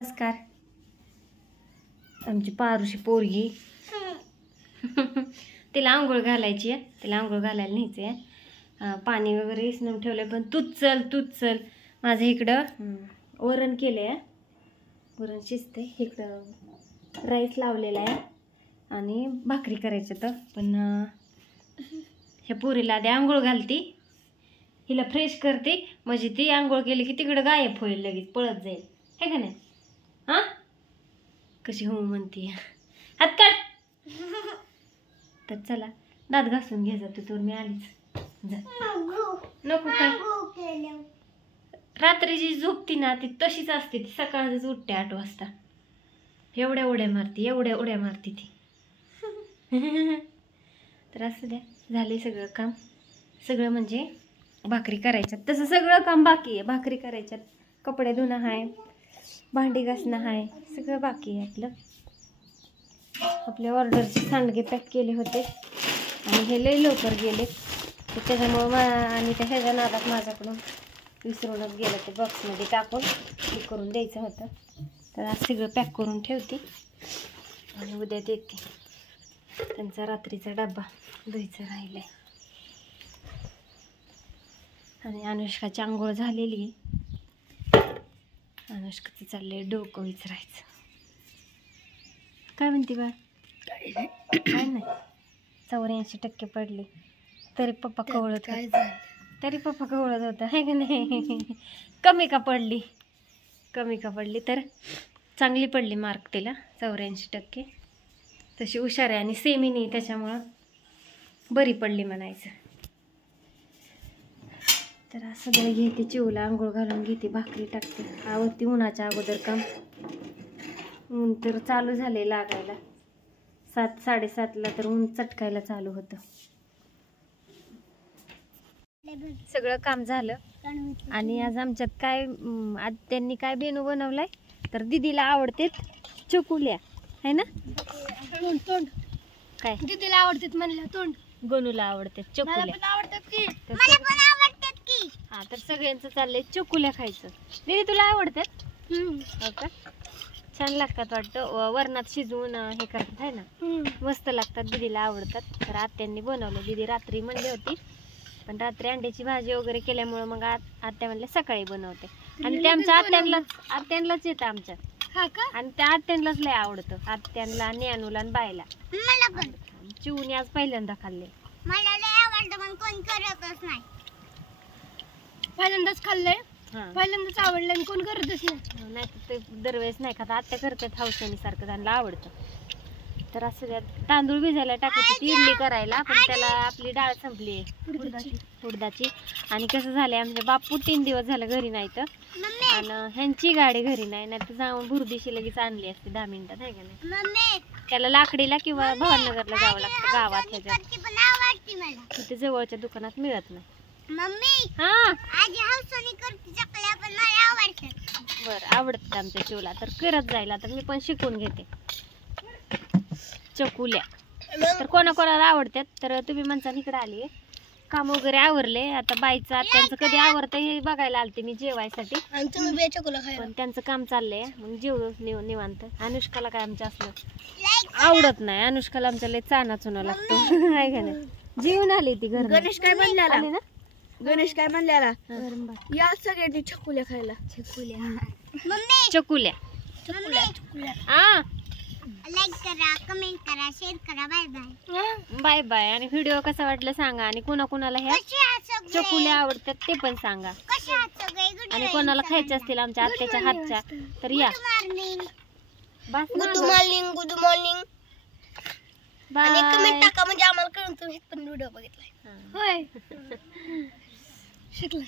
नमस्कार. आमची पारुशी पोरगी तिला आंघोळ घालायची आहे. तिला आंघोळ घालायला न्यायचं आहे. पाणी वगैरे इसणून ठेवलं पण तूच चल माझं इकडं वरण केलं आहे. वरण शिजते. इकडं राईस लावलेला आहे आणि भाकरी करायचं तर पण ह्या पोरीला आधी आंघोळ घालती, हिला फ्रेश करते, म्हणजे ती आंघोळ केली की तिकडं गायब होईल, लगेच पळत जाईल. हे का नाही? हा कशी हो म्हणते. हात काढ. तर चला दात घासून घे जातो तर मी आलीच. जा नको काय, रात्रीची झोपती ना ती तशीच असते. ती सकाळच उठते 8 वाजता. एवढ्या उड्या मारती ती. तर असं द्या, झाले सगळं काम. सगळं म्हणजे भाकरी करायच्यात, तसं सगळं काम बाकी आहे. भाकरी करायच्यात, कपडे धुणं आहे, भांडी घासणं आहे, सगळं बाकी आहे आपलं. आपल्या ऑर्डरचे सांडगे पॅक केले होते आणि हे लई लवकर गेले, तर त्याच्यामुळं आणि त्या ह्याच्या नादात माझ्याकडून विसरूनच गेलं. ते बॉक्समध्ये टाकून हे करून द्यायचं होतं. तर आज सगळं पॅक करून ठेवते आणि उद्या देते. त्यांचा रात्रीचा डबा धुयचा राहिला आहे. आणि अनुष्काची आंघोळ झालेली आहे. अनुष्काचं चाललंय डोकं विचारायचं. काय म्हणते बा? काय नाही, 84% पडले तरी पप्पा कवळत होता. आहे का नाही? कमी का पडली तर चांगली पडली मार्क तिला 84%. तशी हुशार आहे आणि सेमी नाही, त्याच्यामुळं बरी पडली म्हणायचं. तर असं दे, घेते चिवला आंघोळ घालून घेते, भाकरी टाकते, आवडती उन्हाच्या अगोदर काम. ऊन तर चालू झाले लागायला. 7-7:30ला तर ऊन चटकायला चालू होतं. सगळं काम झालं आणि आज आमच्यात काय, आज त्यांनी काय मेनू बनवलाय तर दीदीला आवडते चकुल्या, है ना? तोंड काय दीदीला आवडतात म्हणलं, तोंड गणूला आवडते चकुल्या. हा, तर सगळ्यांचं चाललंय चकुल्या खायचं. दीदी तुला आवडतात? हो का? छान लागतात वाटतं, वरणात शिजवून हे करतात, आहे ना? मस्त लागतात, दीदीला आवडतात. तर आत्यांनी बनवलं. दीदी रात्री म्हणली होती, पण रात्री अंड्याची भाजी वगैरे केल्यामुळे मग आत्या म्हणल्या सकाळी बनवते. आणि ते आमच्या आत्यांलाच येतं आमच्या. आणि त्या आत्यांलाच लय आवडतं, आत्यांना, ज्ञानूला आणि बायला. चिवणी आज पहिल्यांदा खाल्ले. मला लय आवडतं पण कोण करतच नाही. पहिल्यांदाच खाल्लंय, पहिल्यांदाच आवडलं आणि कोण करतच नाही. नाही तर ते दरवेळेस नाही खात, आत्या करतात हौसानी सारखं, त्यांना आवडतं. तर असं तांदूळ भिजायला टाकायची ती इडली करायला, पण त्याला आपली डाळ संपली उडदाची. आणि कसं झालंय, आमच्या बापू 3 दिवस झालं घरी नाही, तर आणि ह्यांची गाडी घरी नाही, नाही तर जाऊन भुरदिशी लगेच आणली असते 10 मिनिटात, आहे का नाही? त्याला लाकडीला किंवा भवानगरला जावं लागतं, गावात ह्याच्यात. तिथे जवळच्या दुकानात मिळत नाही. बरं, आवडतात आमच्या चिवला, तर करत जायला. तर मी पण शिकून घेते चकुल्या. तर कोणाकोणाला आवडतात तर तुम्ही म्हणता. इकडे आली, काम वगैरे आवरले. आता बाईचं त्यांचं कधी आवडतं हे बघायला आलते मी जेवायसाठी, पण त्यांचं काम चाललंय, मग जेवू निवांत. अनुष्काला काय आमच्या असलं आवडत नाही. अनुष्काला आमच्या लय चाना चुना लागतो, आहे का नाही? जेवून आली ती घर. गणेश काय म्हणलेला या सगळ्यांनी चकुल्या खायला. चकुल्या हा, लाईक करा, कमेंट करा, शेअर करा. Bye bye. आणि व्हिडिओ कसा वाटला सांगा, आणि कोणाकोणाला ह्या चकुल्या आवडतात ते पण सांगा, आणि कोणाला खायच्या असतील आमच्या आत्याच्या हातच्या तर या. गुड मॉर्निंग आणि कमेंट टाका, म्हणजे आम्हाला कळून तुम्ही पण व्हिडिओ बघितलाय. होय. शिकला